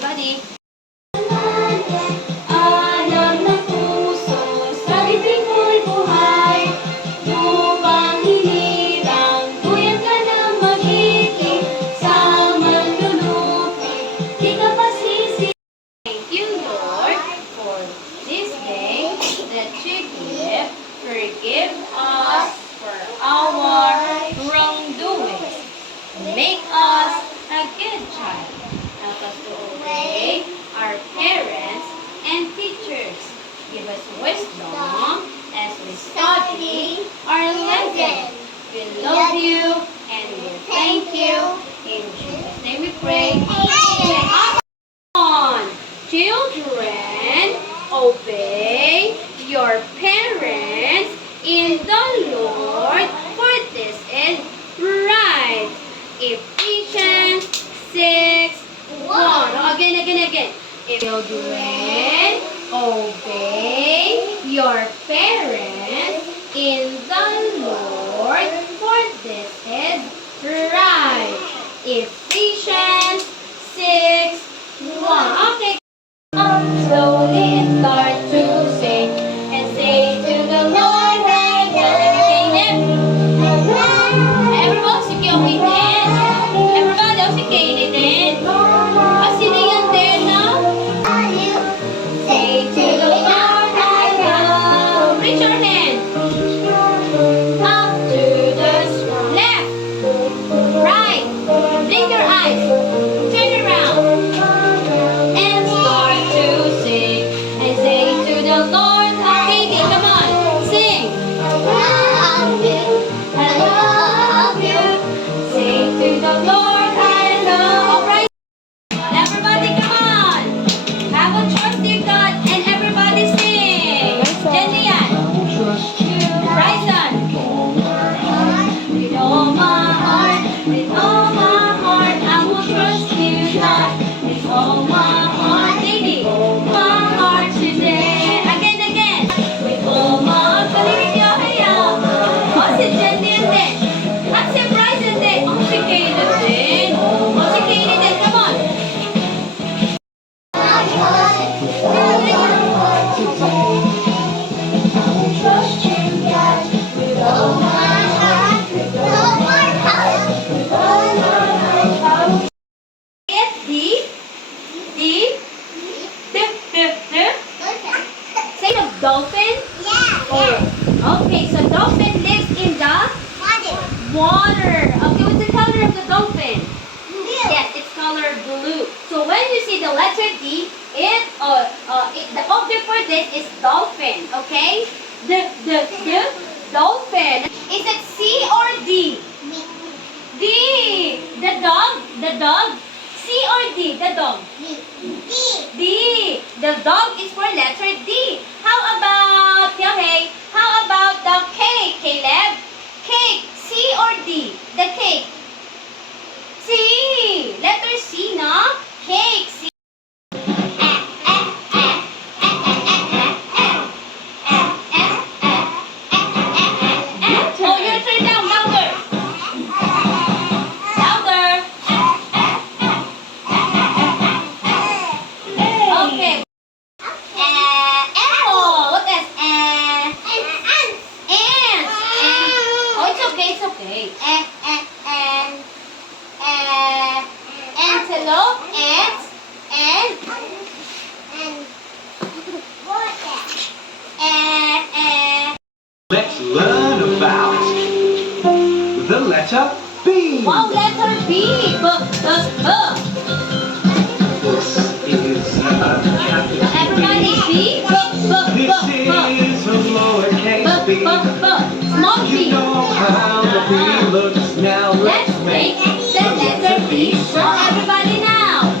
everybody. Alam ng puso sa libreng buhay, upang hinirang duyan ka ng magiging sa manlulupi, di ka pasisi. Thank you, Lord, for this day that you give. Forgive us for our wrongdoings. Make us a good child. Help us to obey our parents and teachers. Give us wisdom as we study our lesson. We love you and we thank you. In Jesus' name we pray. Amen. On, children, obey your parents in the Lord, for this is right. Ephesians 6:1. Again. Children, obey your parents in the Lord, for this is right. Ephesians 6:1. Okay. Up slowly and start to sing and say to the Lord, I am. Everyone, sige, okay din. Everybody, sige, din. Sino yan din, no? Say to the Lord, I am. Raise your hand. Up to the left, right. Blink your eyes. Turn around. And start to sing and say to the Lord, baby, come on, sing. I love you. Say to the Lord, I love. All right. Everybody, come on. Have a trust in God and everybody sing. Jennian. Bryson. With all my heart, I will trust you, God. With all my heart, baby, my heart today. Again. With all my heart, oh, si Jennian din. At si Bryson din. Oh, si Kaden din. Oh, si Kaden din. Come on. Trust you, God, with all my heart, with all my heart, with all my heart. It's Say the dolphin? Yeah. Oh. Okay, so dolphin lives in the water. Okay, what's the color of the dolphin? Yes, it's color blue. So when you see the letter D, the object for this is dolphin. Okay, the dolphin. Is it C or D? D. The dog. C or D? The dog. D. The dog is for letter D. How about the cake, Caleb? Cake. C or D? The cake. C. Letter C, no? Cake. C. Oh, your turn down. Louder. Okay. Apple. What is ants. Oh, it's okay. Antelope, ants, and Let's learn about the letter B. wow, letter B. This is a capital Everybody, B. This is a lowercase b. Small You B. know how the B looks now. Let's make the letter B. So everybody now.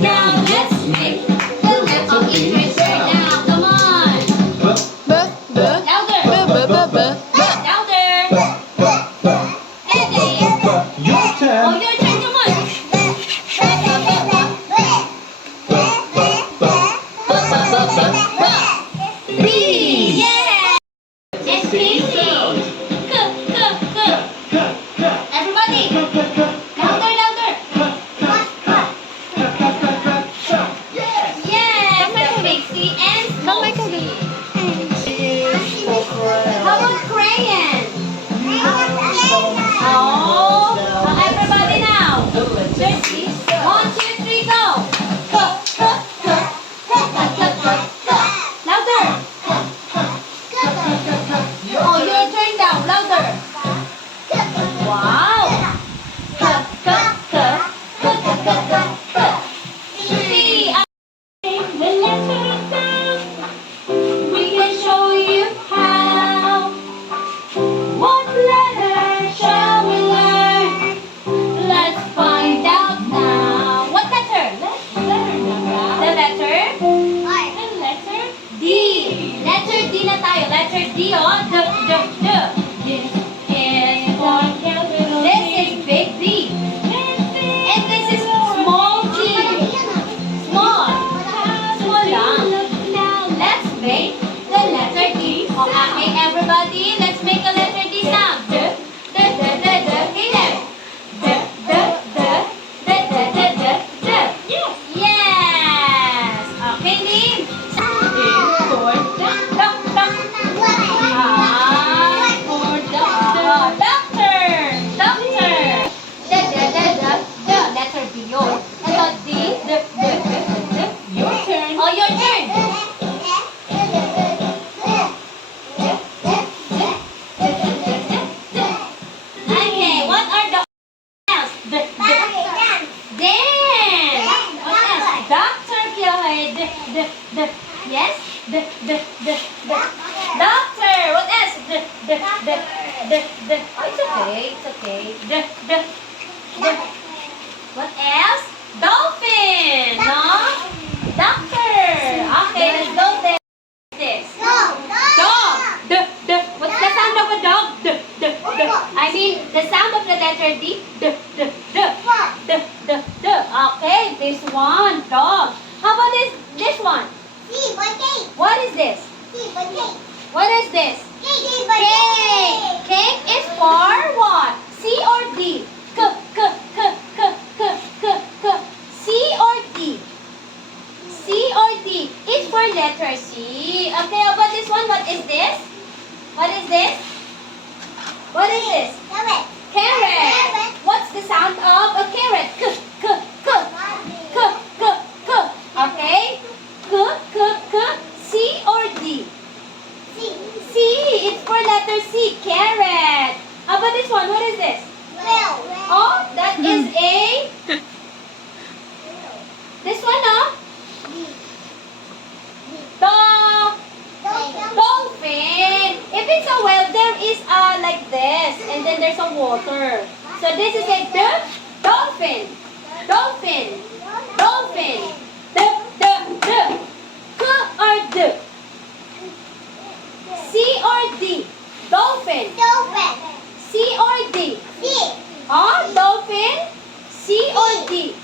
Now let's make the letter B. Now, come on. Louder. Eddie. Your Oh, turn. your turn, come on. B. Yeah. And Casey. Everybody. What are the else? Dance. What else? Doctor, Kyohe. Yes? Doctor. What else? Oh, it's okay. It's okay. What else? Dolphin. No? Doctor. Okay, let's go there. This. Dog. What's the sound of a dog? I mean, the sound of the letter D. Okay, this one, dog. How about this one? What is this? What is this? Cake. Cake is for what? C or D? C or D? C or D? It's for letter C. Okay, how about this one? What is this? What is this? What is this? Carrot. What's the sound of a carrot? Okay. C or D? C. It's for letter C. Carrot. How about this one? What is this? Oh, that is a... This one, no? Dolphin. If it's a well, there is a like this, and then there's a water. So this is a dolphin. Dolphin. K or D? C or D? Dolphin. C or D? Oh, dolphin. C or D?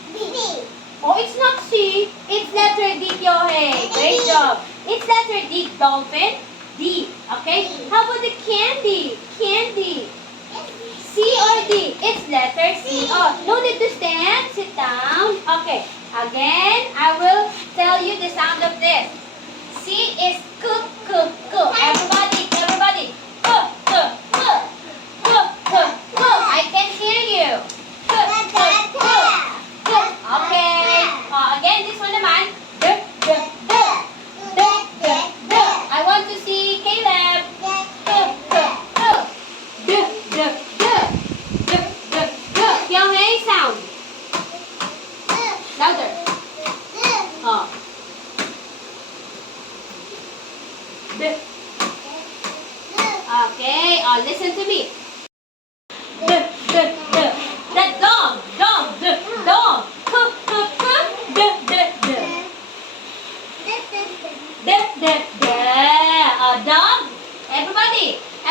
Oh, it's not C. It's letter D, Kyohe. Great job. It's letter D, dolphin. D. Okay? How about the candy? Candy. C or D? It's letter C. Oh, no need to stand. Sit down. Okay. Again, I will tell you the sound of this. C is k. Everybody. I can hear you. Okay. Again, this one naman. I want to see Caleb. Kyohe sound. Louder. Oh. Okay. Listen to me. The dog. Dog.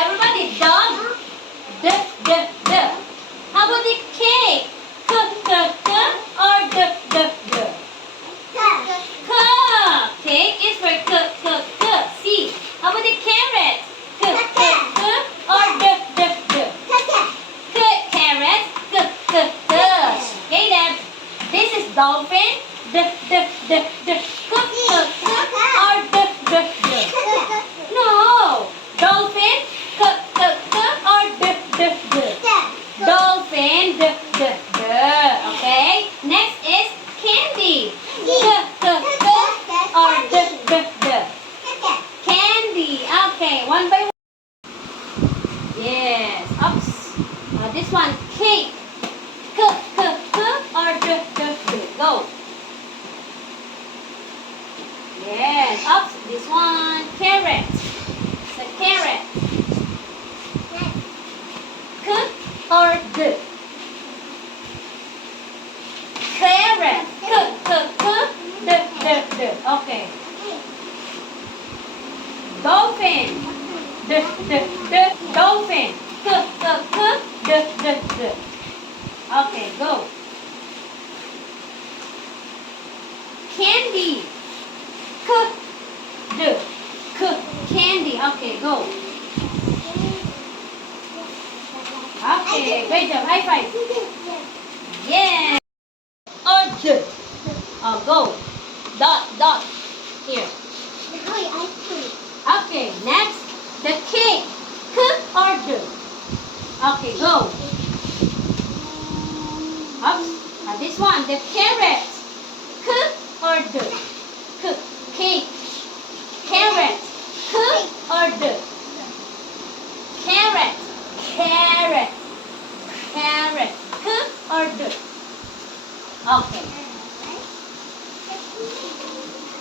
Everybody, dog. How about the cake? Or Cake is for C. How about the carrot? Or Carrot. Caleb, this is dolphin. Or No. Dolphin. Or Dolphin. Okay. Next is candy. Or Candy. Okay. One by one. Yes. Oops. This one. Cake. Or Go. Yes. Oops. This one. Carrot. It's a carrot. Or Carrot. Okay. Dolphin. Dolphin. Okay, go. Candy. Candy. Okay, go. Okay, great job. High five. Yeah. Or go. Dot. Here. Okay, next. The cake. Or Okay, go. Up. This one. The carrot. Or Cake. Carrot. Or Carrot. or D? Okay.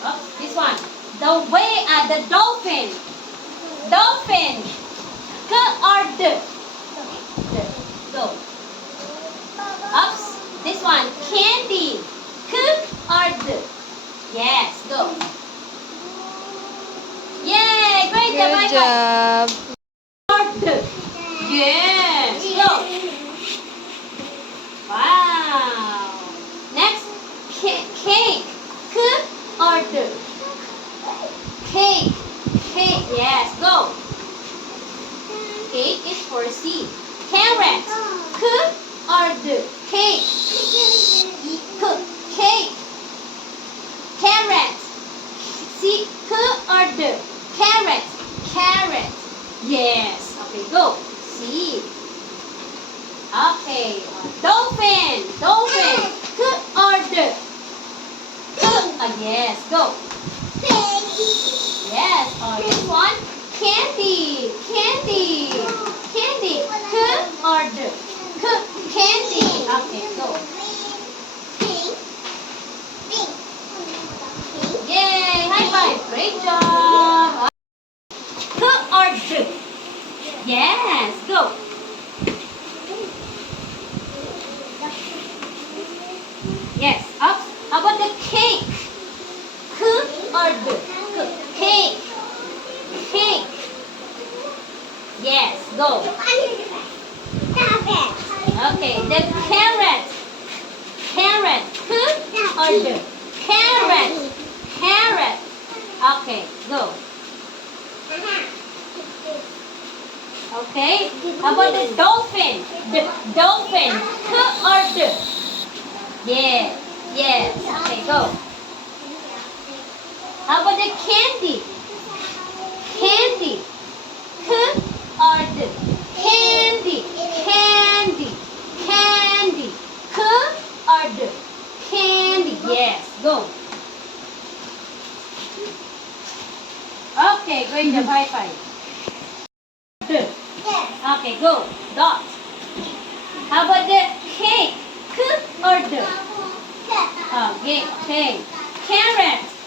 Oh, this one. The dolphin. Dolphin. K or D? D. Go. Ups. This one. Candy. K or D? Yes, go. Yay! Great job. Good job. Or D? Yes, go. Wow. Next, cake. K or D? Cake. Cake. Yes, go. Cake is for C. Carrot. K or D? Cake. Cake. Carrot. C. K or D? Carrot. Carrot. Yes. Okay, go. C. Okay. Dolphin. Dolphin. K or D? K. Yes, go. Yes. This one. Candy. Candy. Candy. K or D? K. Candy. Okay, go. Yay! High five. Great job. K or D? Yes, go. Yes, up. How about the cake? K or D? Cake. Cake. Yes, go. Okay, the carrot. Carrot. K or D? Carrot. Carrot. Okay, go. Okay, how about the dolphin? The dolphin. K or D? Yeah. Yes. Okay, go. How about the candy? Candy. K or D? Candy. Candy. Candy. K or D? Candy. Yes. Go. Okay, great job. High five. D. Okay, go. Dot. How about the cake? K or D? Okay. Carrot.